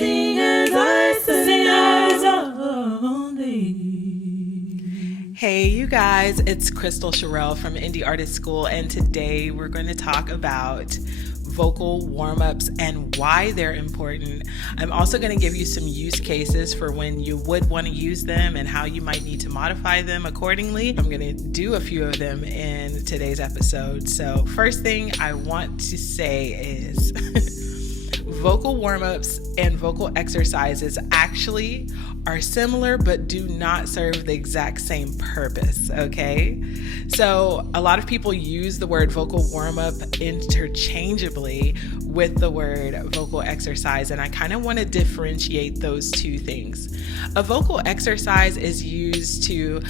Singers only. Hey you guys, it's Kristal Cherelle from Indie Artist School, and today we're going to talk about vocal warm-ups and why they're important. I'm also going to give you some use cases for when you would want to use them and how you might need to modify them accordingly. I'm going to do a few of them in today's episode. So first thing I want to say is vocal warm-ups and vocal exercises actually are similar but do not serve the exact same purpose, okay? So a lot of people use the word vocal warm-up interchangeably with the word vocal exercise, and I kind of want to differentiate those two things. A vocal exercise is used to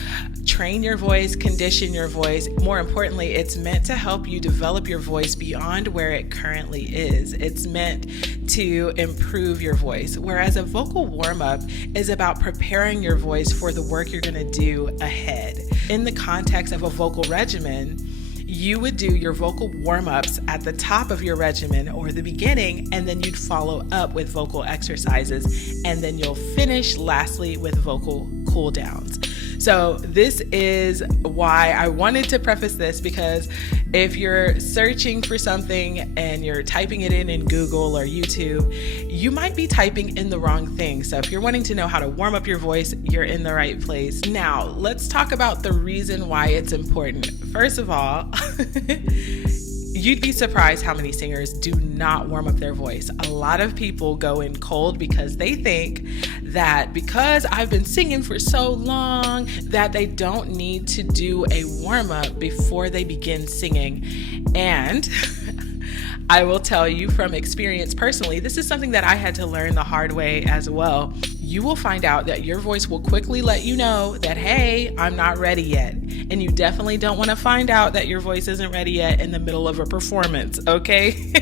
train your voice, condition your voice. More importantly, it's meant to help you develop your voice beyond where it currently is. It's meant to improve your voice, whereas a vocal warm-up is about preparing your voice for the work you're going to do ahead. In the context of a vocal regimen, you would do your vocal warm-ups at the top of your regimen or the beginning, and then you'd follow up with vocal exercises, and then you'll finish lastly with vocal cool downs. So this is why I wanted to preface this, because if you're searching for something and you're typing it in Google or YouTube, you might be typing in the wrong thing. So if you're wanting to know how to warm up your voice, you're in the right place. Now, let's talk about the reason why it's important. First of all, you'd be surprised how many singers do not warm up their voice. A lot of people go in cold because they think that because I've been singing for so long that they don't need to do a warm up before they begin singing. And I will tell you from experience personally, this is something that I had to learn the hard way as well. You will find out that your voice will quickly let you know that, hey, I'm not ready yet. And you definitely don't want to find out that your voice isn't ready yet in the middle of a performance, okay?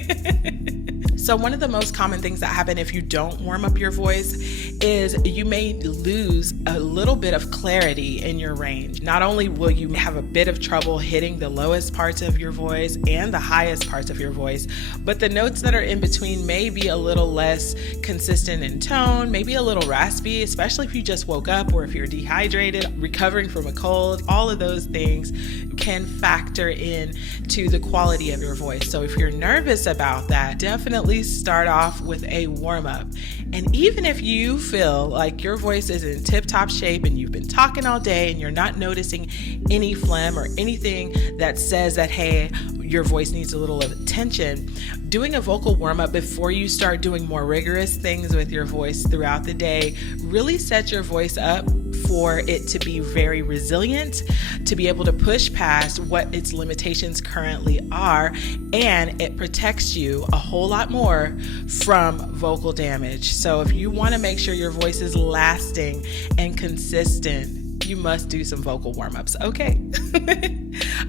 So one of the most common things that happen if you don't warm up your voice is you may lose a little bit of clarity in your range. Not only will you have a bit of trouble hitting the lowest parts of your voice and the highest parts of your voice, but the notes that are in between may be a little less consistent in tone, maybe a little raspy, especially if you just woke up or if you're dehydrated, recovering from a cold. All of those things can factor in to the quality of your voice. So if you're nervous about that, definitely start off with a warm-up. And even if you feel like your voice is in tip-top shape and you've been talking all day and you're not noticing any phlegm or anything that says that, hey, your voice needs a little attention, doing a vocal warm-up before you start doing more rigorous things with your voice throughout the day really sets your voice up for it to be very resilient, to be able to push past what its limitations currently are, and it protects you a whole lot more from vocal damage. So if you want to make sure your voice is lasting and consistent, you must do some vocal warm-ups, okay?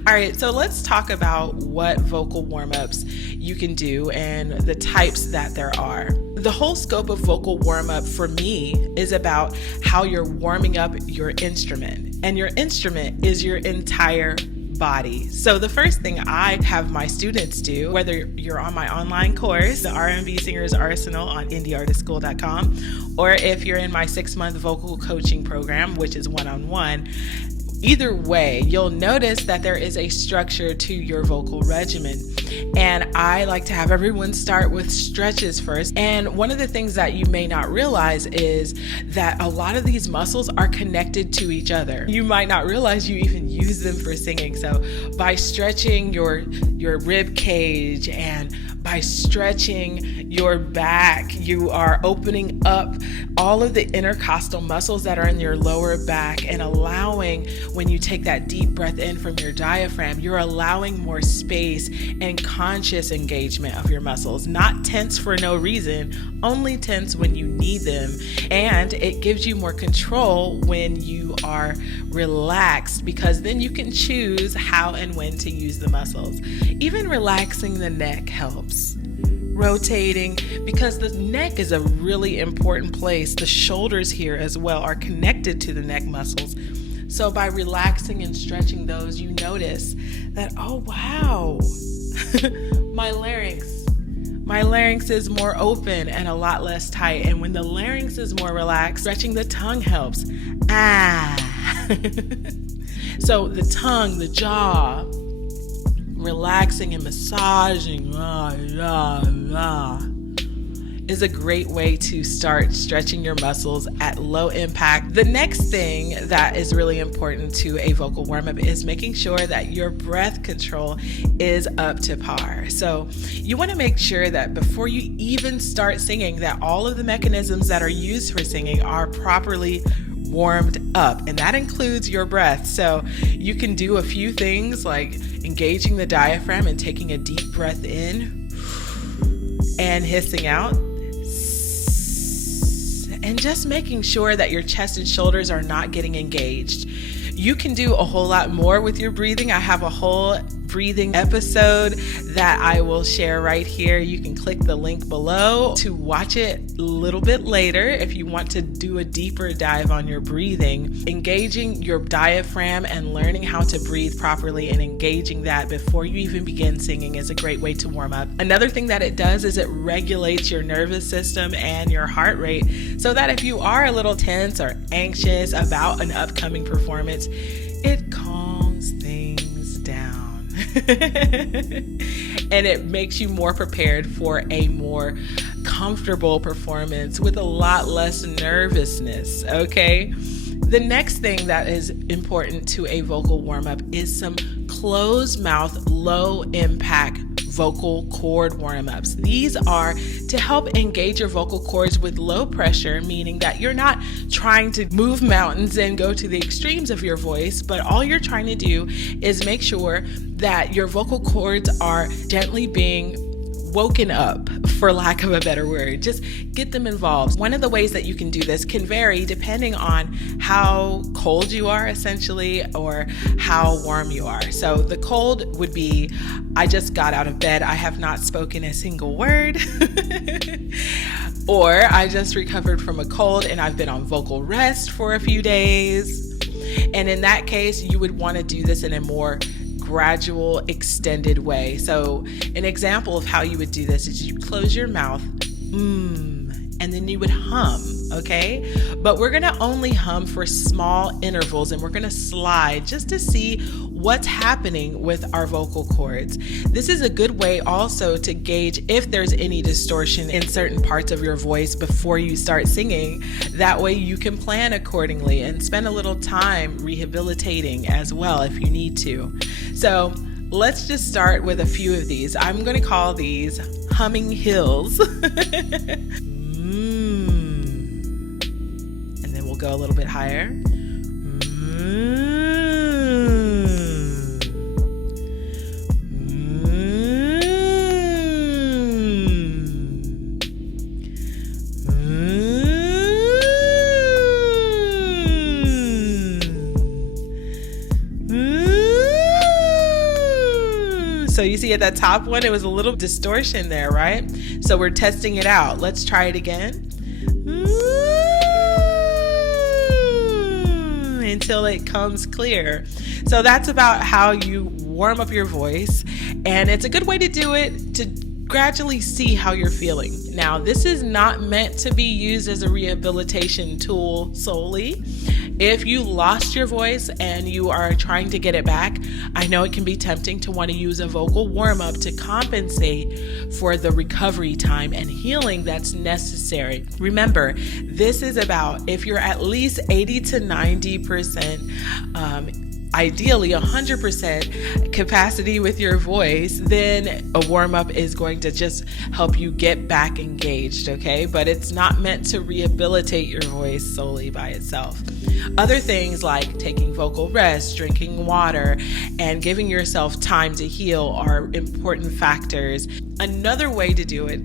All right, so let's talk about what vocal warm-ups you can do and the types that there are. The whole scope of vocal warm-up for me is about how you're warming up your instrument, and your instrument is your entire body. So the first thing I have my students do, whether you're on my online course, the R&B Singers Arsenal on indieartistschool.com, or if you're in my 6-month vocal coaching program, which is one-on-one, either way, you'll notice that there is a structure to your vocal regimen. And I like to have everyone start with stretches first. And one of the things that you may not realize is that a lot of these muscles are connected to each other. You might not realize you even use them for singing. So by stretching your rib cage and by stretching your back, you are opening up all of the intercostal muscles that are in your lower back and allowing, when you take that deep breath in from your diaphragm, you're allowing more space and conscious engagement of your muscles, not tense for no reason, only tense when you need them. And it gives you more control when you are relaxed, because then you can choose how and when to use the muscles. Even relaxing the neck helps. Rotating, because the neck is a really important place. The shoulders here as well are connected to the neck muscles. So by relaxing and stretching those, you notice that, oh wow, my larynx, my larynx is more open and a lot less tight. And when the larynx is more relaxed, stretching the tongue helps. So the tongue, the jaw, relaxing and massaging is a great way to start stretching your muscles at low impact. The next thing that is really important to a vocal warm-up is making sure that your breath control is up to par. So you want to make sure that before you even start singing, that all of the mechanisms that are used for singing are properly warmed up, and that includes your breath. So you can do a few things like engaging the diaphragm and taking a deep breath in and hissing out, and just making sure that your chest and shoulders are not getting engaged. You can do a whole lot more with your breathing. I have a whole breathing episode that I will share right here. You can click the link below to watch it a little bit later if you want to do a deeper dive on your breathing. Engaging your diaphragm and learning how to breathe properly and engaging that before you even begin singing is a great way to warm up. Another thing that it does is it regulates your nervous system and your heart rate, so that if you are a little tense or anxious about an upcoming performance, it calms things down. And it makes you more prepared for a more comfortable performance with a lot less nervousness, okay? The next thing that is important to a vocal warm-up is some closed mouth, low impact vocal cord warm-ups. These are to help engage your vocal cords with low pressure, meaning that you're not trying to move mountains and go to the extremes of your voice, but all you're trying to do is make sure that your vocal cords are gently being woken up, for lack of a better word. Just get them involved. One of the ways that you can do this can vary depending on how cold you are, essentially, or how warm you are. So the cold would be, I just got out of bed, I have not spoken a single word, or I just recovered from a cold and I've been on vocal rest for a few days. And in that case, you would want to do this in a more gradual, extended way. So an example of how you would do this is you close your mouth, and then you would hum, okay? But we're gonna only hum for small intervals, and we're gonna slide just to see what's happening with our vocal cords. This is a good way also to gauge if there's any distortion in certain parts of your voice before you start singing. That way you can plan accordingly and spend a little time rehabilitating as well if you need to. So let's just start with a few of these. I'm going to call these humming hills. And then we'll go a little bit higher. So you see at that top one, it was a little distortion there, right? So we're testing it out. Let's try it again. Until it comes clear. So that's about how you warm up your voice. And it's a good way to do it to gradually see how you're feeling. Now, this is not meant to be used as a rehabilitation tool solely. If you lost your voice and you are trying to get it back, I know it can be tempting to want to use a vocal warm-up to compensate for the recovery time and healing that's necessary. Remember, this is about if you're at least 80 to 90%, ideally 100% capacity with your voice, then a warm-up is going to just help you get back engaged, okay? But it's not meant to rehabilitate your voice solely by itself. Other things like taking vocal rest, drinking water, and giving yourself time to heal are important factors. Another way to do it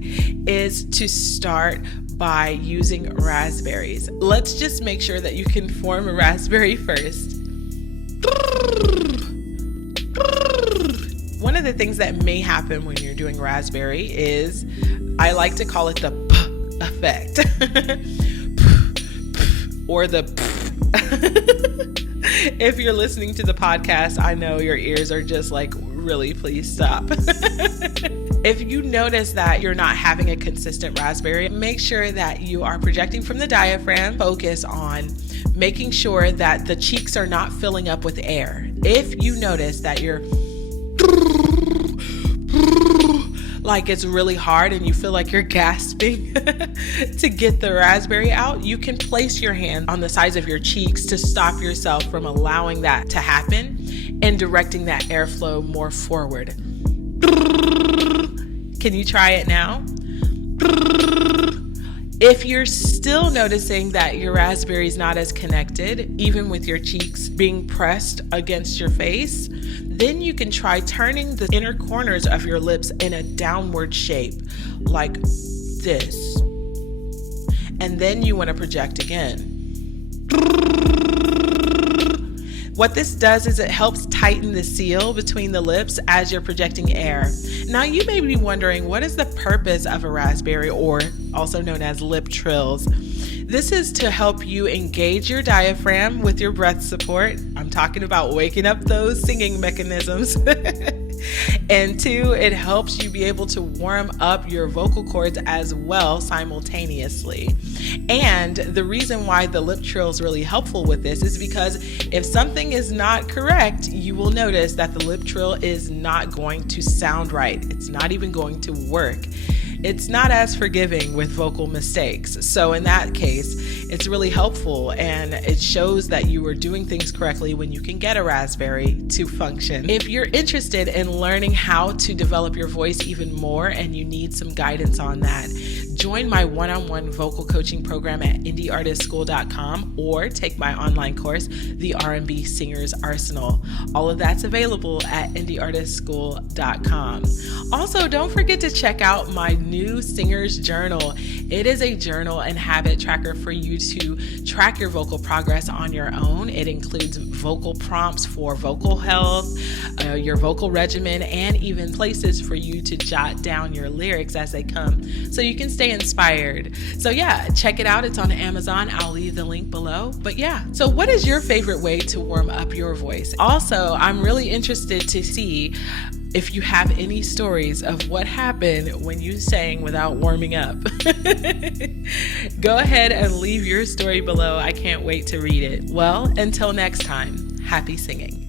is to start by using raspberries. Let's just make sure that you can form a raspberry first. One of the things that may happen when you're doing raspberry is, I like to call it the p effect or the if you're listening to the podcast, I know your ears are just like, really, please stop. If you notice that you're not having a consistent raspberry, make sure that you are projecting from the diaphragm. Focus on making sure that the cheeks are not filling up with air. If you notice that you're like it's really hard and you feel like you're gasping to get the raspberry out, you can place your hand on the sides of your cheeks to stop yourself from allowing that to happen and directing that airflow more forward. Can you try it now? If you're still noticing that your raspberry is not as connected, even with your cheeks being pressed against your face, then you can try turning the inner corners of your lips in a downward shape, like this. And then you want to project again. What this does is it helps tighten the seal between the lips as you're projecting air. Now you may be wondering, what is the purpose of a raspberry, or also known as LipTrills? This is to help you engage your diaphragm with your breath support. I'm talking about waking up those singing mechanisms. And two, it helps you be able to warm up your vocal cords as well simultaneously. And the reason why the LipTrills really helpful with this is because if something is not correct, you will notice that the LipTrill is not going to sound right. It's not even going to work. It's not as forgiving with vocal mistakes. So in that case, it's really helpful, and it shows that you are doing things correctly when you can get a raspberry to function. If you're interested in learning how to develop your voice even more and you need some guidance on that, join my one-on-one vocal coaching program at indieartistschool.com or take my online course, The R&B Singer's Arsenal. All of that's available at indieartistschool.com. Also, don't forget to check out my new Singer's Journal. It is a journal and habit tracker for you to track your vocal progress on your own. It includes vocal prompts for vocal health, your vocal regimen, and even places for you to jot down your lyrics as they come so you can stay inspired. So yeah, check it out. It's on Amazon. I'll leave the link below. But yeah, so what is your favorite way to warm up your voice? Also, I'm really interested to see if you have any stories of what happened when you sang without warming up. Go ahead and leave your story below. I can't wait to read it. Well, until next time, happy singing.